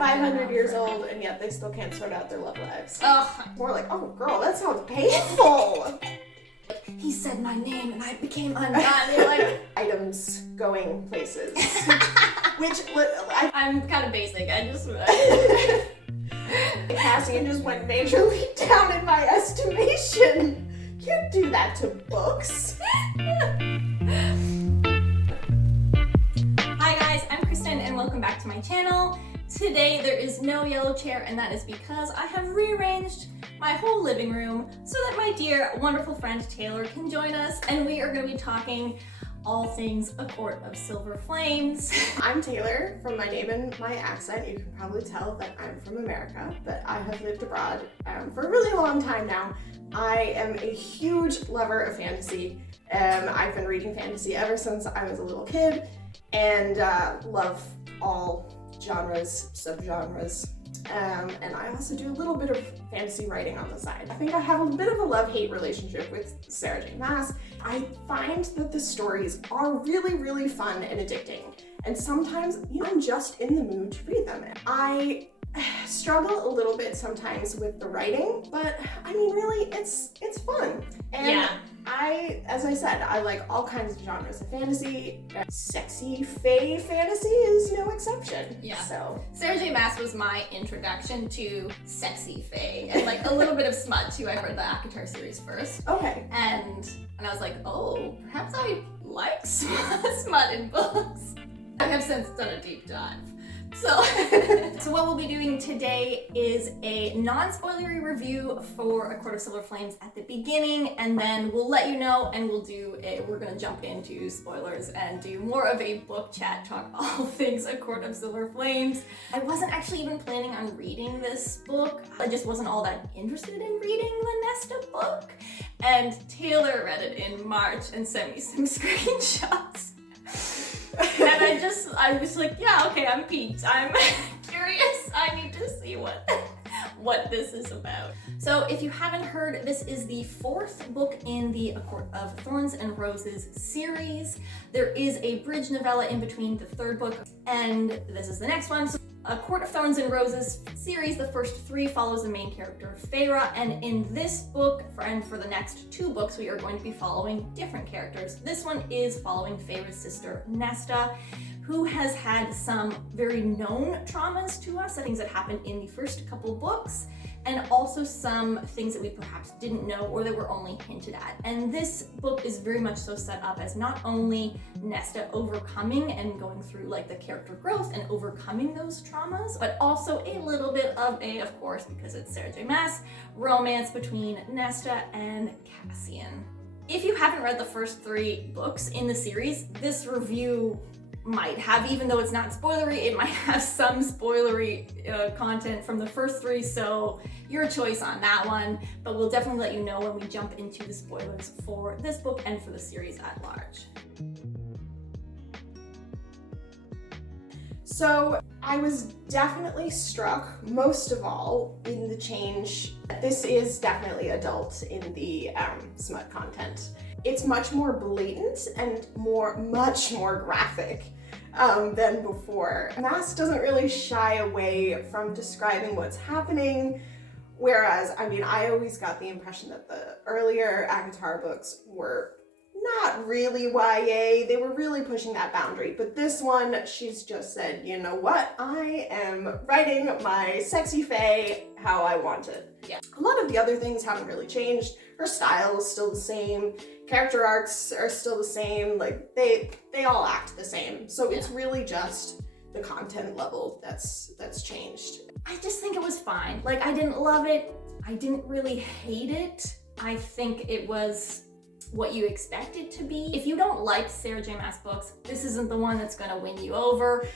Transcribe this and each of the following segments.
500 years old, and yet they still can't sort out their love lives. Ugh. More like, oh girl, that sounds painful. He said my name and I became undone. You're like, Items going places. Which, I'm kind of basic. I just. Cassian just went majorly down in my estimation. Can't do that to books. Hi guys, I'm Kristen and welcome back to my channel. Today there is no yellow chair, and that is because I have rearranged my whole living room so that my dear wonderful friend Taylor can join us, and we are going to be talking all things A Court of Silver Flames. I'm Taylor. From my name and my accent, you can probably tell that I'm from America, but I have lived abroad for a really long time now. I am a huge lover of fantasy. I've been reading fantasy ever since I was a little kid, and love all genres, subgenres. And I also do a little bit of fantasy writing on the side. I think I have a bit of a love-hate relationship with Sarah J. Maas. I find that the stories are really, really fun and addicting. And sometimes I'm just in the mood to read them. I struggle a little bit sometimes with the writing, but I mean, really, it's fun. And yeah. As I said, I like all kinds of genres of fantasy. Sexy fae fantasy is no exception. Yeah. So Sarah J. Maas was my introduction to sexy fae and like a little bit of smut too. I read the ACOSF series first. Okay. And I was like, oh, perhaps I like smut in books. I have since done a deep dive. So what we'll be doing today is a non-spoilery review for A Court of Silver Flames at the beginning, and then we'll let you know, and we're gonna jump into spoilers and do more of a book chat, talk all things A Court of Silver Flames. I wasn't actually even planning on reading this book. I just wasn't all that interested in reading the Nesta book, and Taylor read it in March and sent me some screenshots. And I was like, yeah, okay, I'm piqued. I'm curious. I need to see what this is about. So if you haven't heard, this is the fourth book in the A Court of Thorns and Roses series. There is a bridge novella in between the third book, and this is the next one. So A Court of Thorns and Roses series, the first three follows the main character, Feyre, and in this book, and for the next two books, we are going to be following different characters. This one is following Feyre's sister, Nesta, who has had some very known traumas to us, things that happened in the first couple books, and also some things that we perhaps didn't know or that were only hinted at. And this book is very much so set up as not only Nesta overcoming and going through like the character growth and overcoming those traumas, but also a little bit of a, of course, because it's Sarah J. Maas, romance between Nesta and Cassian. If you haven't read the first three books in the series, this review might have, even though it's not spoilery, it might have some spoilery content from the first three, so your choice on that one, but we'll definitely let you know when we jump into the spoilers for this book and for the series at large. So I was definitely struck, most of all, in the change. This is definitely adult in the smut content. It's much more blatant and much more graphic than before. Maas doesn't really shy away from describing what's happening, whereas, I mean, I always got the impression that the earlier ACOSF books were not really YA. They were really pushing that boundary, but this one, she's just said, you know what? I am writing my sexy fae how I want it. Yeah. A lot of the other things haven't really changed. Her style is still the same. Character arcs are still the same. Like they all act the same. So it's really just the content level that's changed. I just think it was fine. Like, I didn't love it. I didn't really hate it. I think it was what you expect it to be. If you don't like Sarah J. Maas books, this isn't the one that's gonna win you over.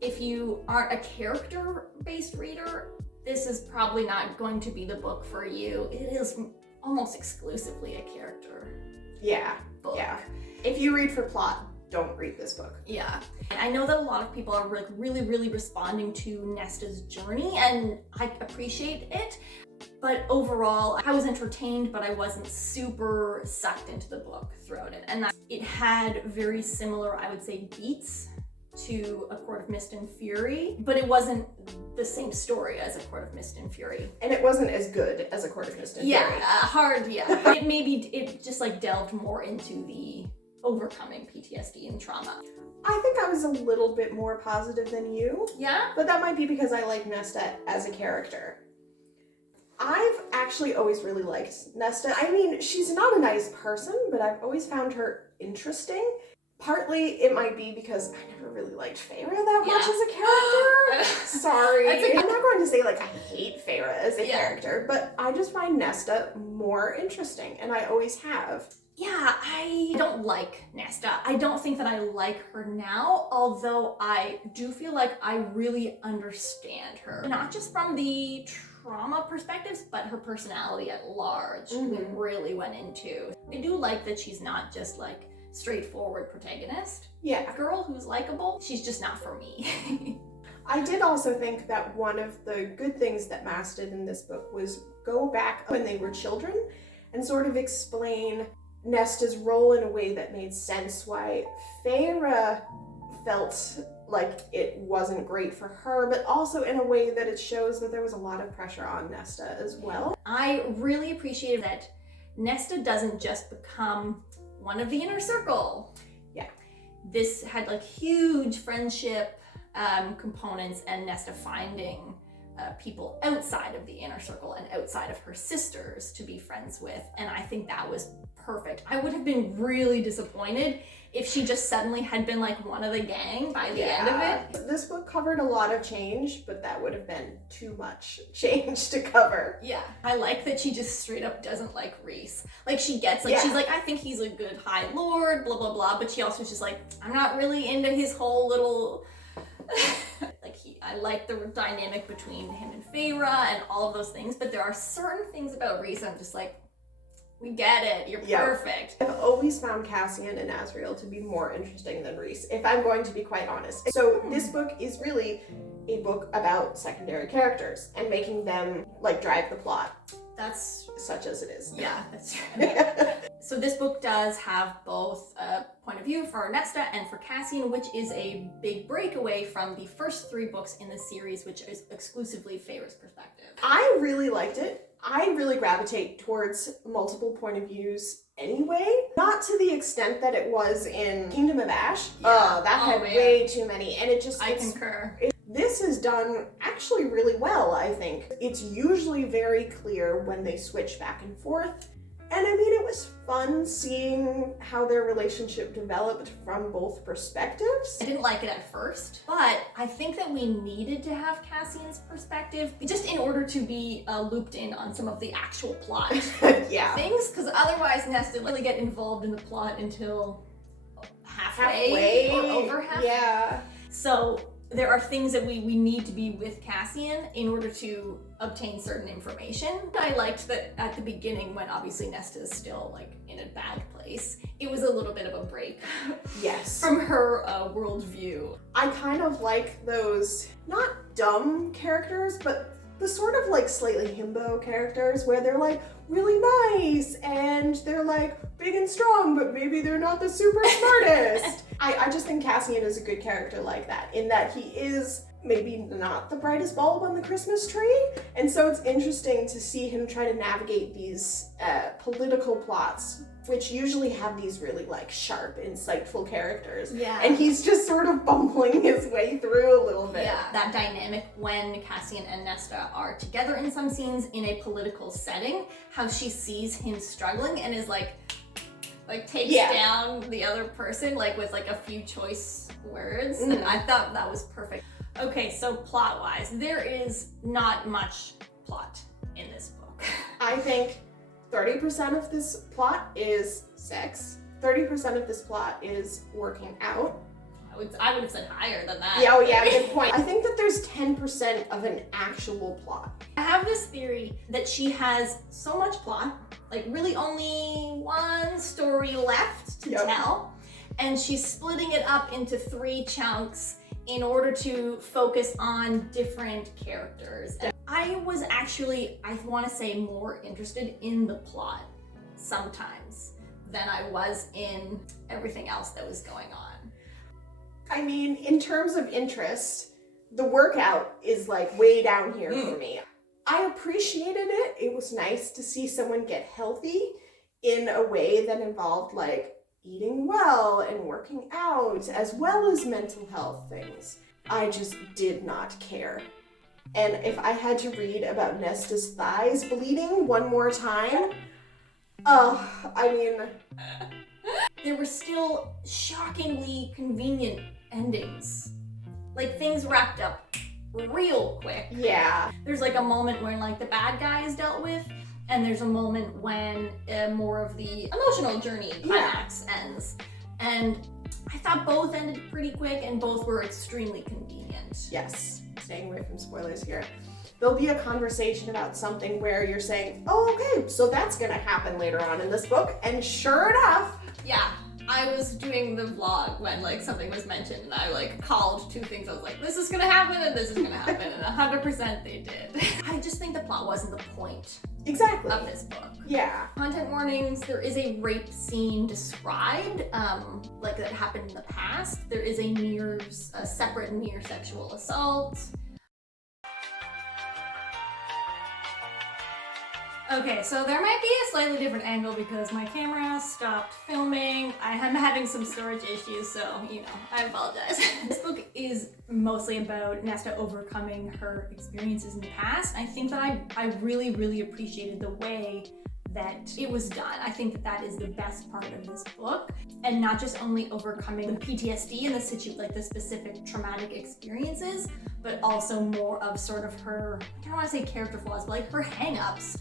If you aren't a character-based reader, this is probably not going to be the book for you. It is almost exclusively a character book. Yeah. If you read for plot, don't read this book. Yeah. And I know that a lot of people are like really responding to Nesta's journey, and I appreciate it. But overall, I was entertained, but I wasn't super sucked into the book throughout it. And it had very similar, I would say, beats to A Court of Mist and Fury, but it wasn't the same story as A Court of Mist and Fury. And it wasn't as good as A Court of Mist and Fury. But it just like delved more into the overcoming PTSD and trauma. I think I was a little bit more positive than you. Yeah? But that might be because I like Nesta as a character. I've actually always really liked Nesta. I mean, she's not a nice person, but I've always found her interesting. Partly it might be because I never really liked Feyre that much as a character. Sorry. I'm not going to say like I hate Feyre as a character, but I just find Nesta more interesting, and I always have. Yeah, I don't like Nesta. I don't think that I like her now, although I do feel like I really understand her. Not just from the trauma perspectives, but her personality at large we really went into. I do like that she's not just like straightforward protagonist. Yeah. Girl who's likable. She's just not for me. I did also think that one of the good things that Mass did in this book was go back when they were children and sort of explain Nesta's role in a way that made sense, why Feyre felt like it wasn't great for her, but also in a way that it shows that there was a lot of pressure on Nesta as well. I really appreciated that Nesta doesn't just become one of the inner circle. Yeah. This had like huge friendship components, and Nesta finding people outside of the inner circle and outside of her sisters to be friends with. And I think that was perfect. I would have been really disappointed if she just suddenly had been like one of the gang by the end of it. This book covered a lot of change, but that would have been too much change to cover. Yeah. I like that she just straight up doesn't like Rhys. Like she gets, like she's like, I think he's a good High Lord, blah, blah, blah. But she also is just like, I'm not really into his whole little... I like the dynamic between him and Feyre and all of those things, but there are certain things about Rhys I'm just like, we get it, you're perfect. I've always found Cassian and Azriel to be more interesting than Rhys, if I'm going to be quite honest. So this book is really a book about secondary characters and making them like drive the plot. That's such as it is. Yeah, that's true. So this book does have both a point of view for Nesta and for Cassian, which is a big breakaway from the first 3 books in the series, which is exclusively Feyre's perspective. I really liked it. I really gravitate towards multiple point of views anyway. Not to the extent that it was in Kingdom of Ash. That had way too many, and it just... I concur. This is done actually really well, I think. It's usually very clear when they switch back and forth. And I mean, it was fun seeing how their relationship developed from both perspectives. I didn't like it at first, but I think that we needed to have Cassian's perspective just in order to be looped in on some of the actual plot things, because otherwise Nesta didn't really get involved in the plot until halfway or over half. Yeah. So there are things that we need to be with Cassian in order to obtain certain information. I liked that at the beginning, when obviously Nesta is still like in a bad place, it was a little bit of a break from her worldview. I kind of like those, not dumb characters, but the sort of like slightly himbo characters where they're like really nice and they're like big and strong, but maybe they're not the super smartest. I just think Cassian is a good character like that, in that he is maybe not the brightest bulb on the Christmas tree. And so it's interesting to see him try to navigate these political plots, which usually have these really like sharp, insightful characters. Yeah. And he's just sort of bumbling his way through a little bit. Yeah, that dynamic when Cassian and Nesta are together in some scenes in a political setting, how she sees him struggling and is like takes down the other person like with like a few choice words. And I thought that was perfect. Okay, so plot-wise, there is not much plot in this book. I think 30% of this plot is sex. 30% of this plot is working out. I would have said higher than that. Yeah, good point. I think that there's 10% of an actual plot. I have this theory that she has so much plot, like really only one story left to tell, and she's splitting it up into 3 chunks in order to focus on different characters. And I was actually, I want to say, more interested in the plot sometimes than I was in everything else that was going on. I mean, in terms of interest, the workout is like way down here for me. I appreciated it. It was nice to see someone get healthy in a way that involved like eating well and working out, as well as mental health things. I just did not care. And if I had to read about Nesta's thighs bleeding one more time, I mean... There were still shockingly convenient endings. Like, things wrapped up real quick. Yeah. There's like a moment when like the bad guy is dealt with, and there's a moment when more of the emotional journey climax ends. And I thought both ended pretty quick and both were extremely convenient. Yes. Staying away from spoilers here. There'll be a conversation about something where you're saying, oh, okay, so that's gonna happen later on in this book. And sure enough, yeah, I was doing the vlog when like something was mentioned and I like called two things. I was like, this is gonna happen and this is gonna happen, and 100% they did. I just think the plot wasn't the point of this book. Yeah. Content warnings, there is a rape scene described, like that happened in the past. There is a separate near sexual assault. Okay, so there might be a slightly different angle because my camera stopped filming. I am having some storage issues, so, you know, I apologize. This book is mostly about Nesta overcoming her experiences in the past. I think that I really, really appreciated the way that it was done. I think that that is the best part of this book, and not just only overcoming the PTSD and the specific traumatic experiences, but also more of sort of her, I don't want to say character flaws, but like her hang-ups.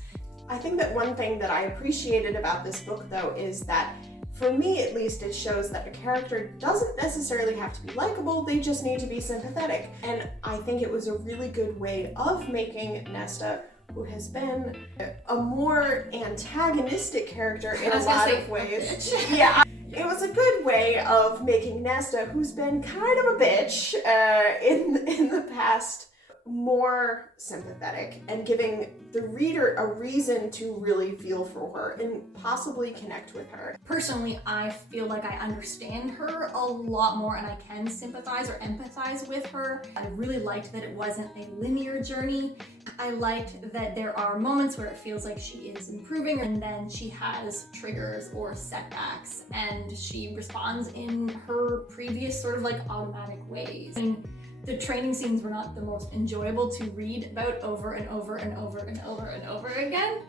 I think that one thing that I appreciated about this book, though, is that for me at least, it shows that a character doesn't necessarily have to be likable, they just need to be sympathetic. And I think it was a really good way of making Nesta, who has been a more antagonistic character in a lot of ways. Yeah. It was a good way of making Nesta, who's been kind of a bitch in the past, more sympathetic and giving the reader a reason to really feel for her and possibly connect with her. Personally, I feel like I understand her a lot more and I can sympathize or empathize with her. I really liked that it wasn't a linear journey. I liked that there are moments where it feels like she is improving and then she has triggers or setbacks and she responds in her previous sort of like automatic ways. The training scenes were not the most enjoyable to read about over and over and over and over and over again.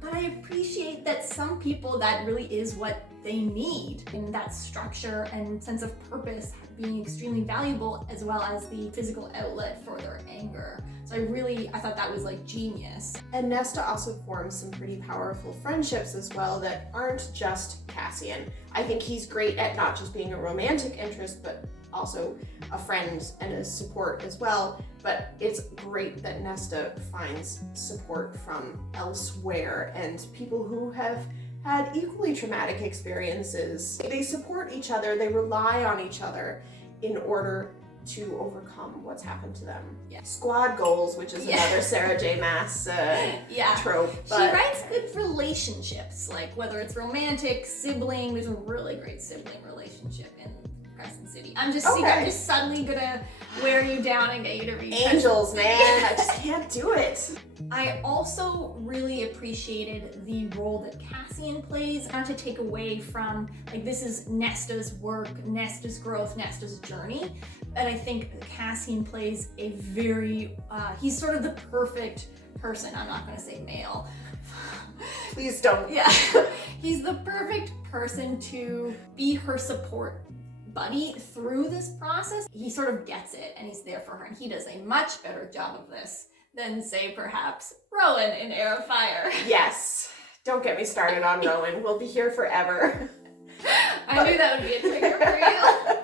But I appreciate that some people, that really is what they need. And that structure and sense of purpose being extremely valuable, as well as the physical outlet for their anger. So I thought that was like genius. And Nesta also forms some pretty powerful friendships as well that aren't just Cassian. I think he's great at not just being a romantic interest, but also a friend and a support as well. But it's great that Nesta finds support from elsewhere and people who have had equally traumatic experiences. They support each other, they rely on each other in order to overcome what's happened to them. Yeah. Squad goals, which is another Sarah J. Maas trope. But she writes good relationships, like whether it's romantic, sibling. There's a really great sibling relationship in Crescent City. I'm just suddenly gonna wear you down and get you to read Angels, man. I just can't do it. I also really appreciated the role that Cassian plays, not to take away from, like, this is Nesta's work, Nesta's growth, Nesta's journey, but I think Cassian plays a very, he's sort of the perfect person. I'm not gonna say male. Please don't. Yeah. He's the perfect person to be her support buddy through this process. He sort of gets it and he's there for her, and he does a much better job of this than, say, perhaps Rowan in Heir of Fire. Yes. Don't get me started on Rowan. We'll be here forever. I knew that would be a trigger for you.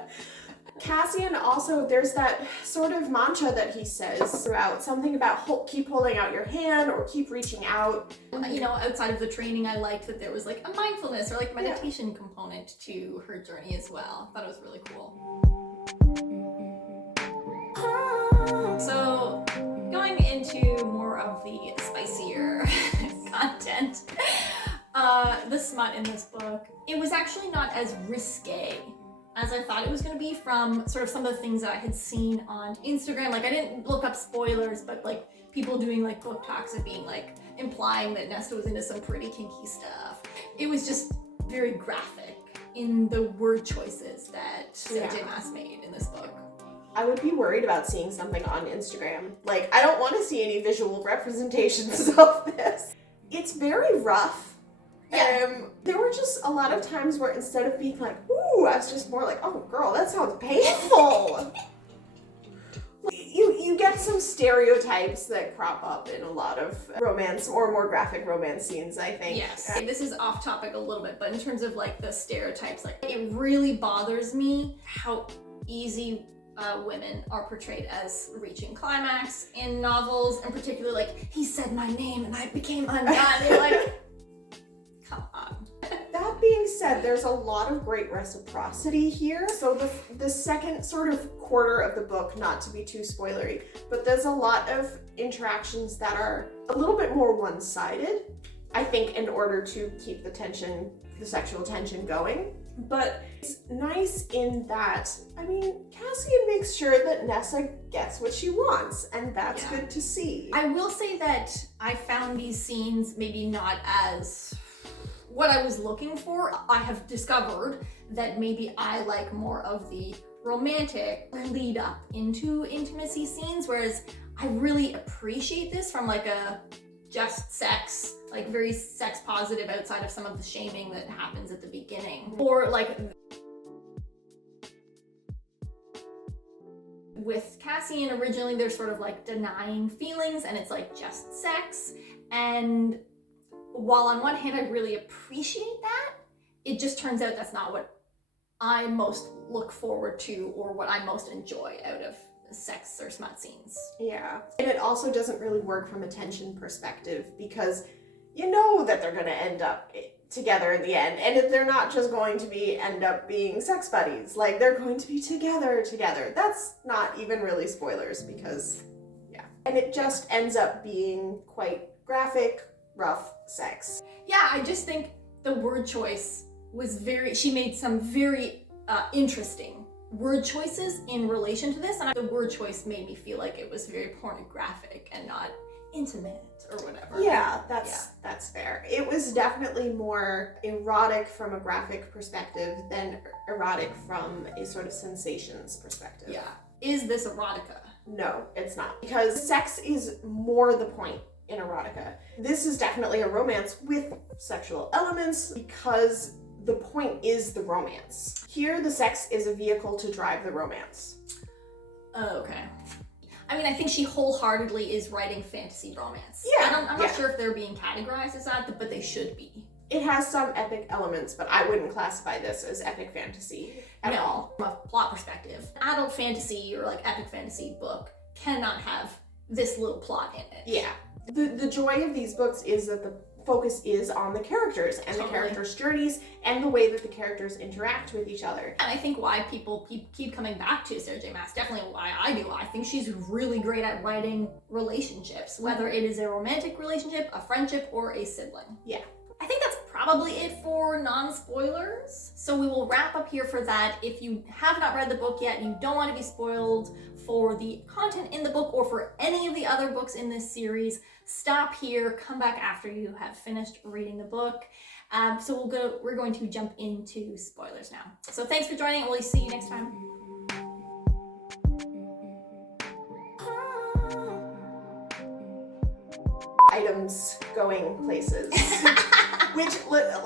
Cassian also, there's that sort of mantra that he says throughout, something about keep holding out your hand or keep reaching out. You know, outside of the training, I liked that there was like a mindfulness or like meditation component to her journey as well. I thought it was really cool. So, going into more of the spicier content, the smut in this book, it was actually not as risque as I thought it was going to be from sort of some of the things that I had seen on Instagram. Like I didn't look up spoilers, but like people doing like book talks and being like implying that Nesta was into some pretty kinky stuff. It was just very graphic in the word choices that Sarah J. Maas made in this book. I would be worried about seeing something on Instagram. Like, I don't want to see any visual representations of this. It's very rough. Yeah. There were just a lot of times where instead of being like, ooh, I was just more like, oh girl, that sounds painful. You get some stereotypes that crop up in a lot of romance or more graphic romance scenes, I think. Yes. This is off topic a little bit, but in terms of like the stereotypes, like it really bothers me how easy women are portrayed as reaching climax in novels, in particular, like, he said my name and I became undone. You're like, come on. That being said, there's a lot of great reciprocity here. So the second sort of quarter of the book, not to be too spoilery, but there's a lot of interactions that are a little bit more one-sided, I think, in order to keep the tension, the sexual tension going. But it's nice in that, I mean, Cassian makes sure that Nesta gets what she wants, and that's good to see. I will say that I found these scenes maybe not as what I was looking for. I have discovered that maybe I like more of the romantic lead up into intimacy scenes, whereas I really appreciate this from like a just sex, like very sex positive outside of some of the shaming that happens at the beginning. Or like with Cassian, originally they're sort of like denying feelings and it's like just sex. And while on one hand I really appreciate that, it just turns out that's not what I most look forward to or what I most enjoy out of sex or smut scenes. Yeah. And it also doesn't really work from a tension perspective because you know that they're going to end up together in the end, and they're not just going to end up being sex buddies. Like, they're going to be together. That's not even really spoilers because, yeah. And it just ends up being quite graphic, rough sex. Yeah, I just think the word choice was she made some very interesting word choices in relation to this, and the word choice made me feel like it was very pornographic and not intimate or whatever. Yeah, that's fair. It was definitely more erotic from a graphic perspective than erotic from a sort of sensations perspective. Yeah. Is this erotica? No, it's not. Because sex is more the point in erotica. This is definitely a romance with sexual elements because the point is the romance. Here, the sex is a vehicle to drive the romance. Oh, okay. I mean, I think she wholeheartedly is writing fantasy romance. Yeah. I'm not sure if they're being categorized as that, but they should be. It has some epic elements, but I wouldn't classify this as epic fantasy at all. From a plot perspective, adult fantasy or like epic fantasy book cannot have this little plot in it. Yeah. The joy of these books is that the focus is on the characters and the characters' journeys and the way that the characters interact with each other. And I think why people keep coming back to Sarah J. Maas, definitely why I do. I think she's really great at writing relationships, whether it is a romantic relationship, a friendship, or a sibling. Yeah. I think that's probably it for non-spoilers. So we will wrap up here for that. If you have not read the book yet, you don't want to be spoiled for the content in the book or for any of the other books in this series, stop here, come back after you have finished reading the book. So we're going to jump into spoilers now. So thanks for joining, and we'll see you next time. Items going places. Which,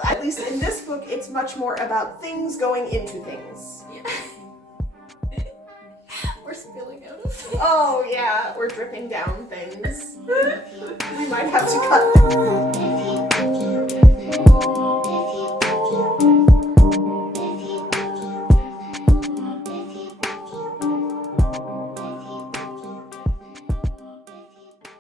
at least in this book, it's much more about things going into things. Yeah. We're spilling out of things. Oh yeah, we're dripping down things. We might have to cut.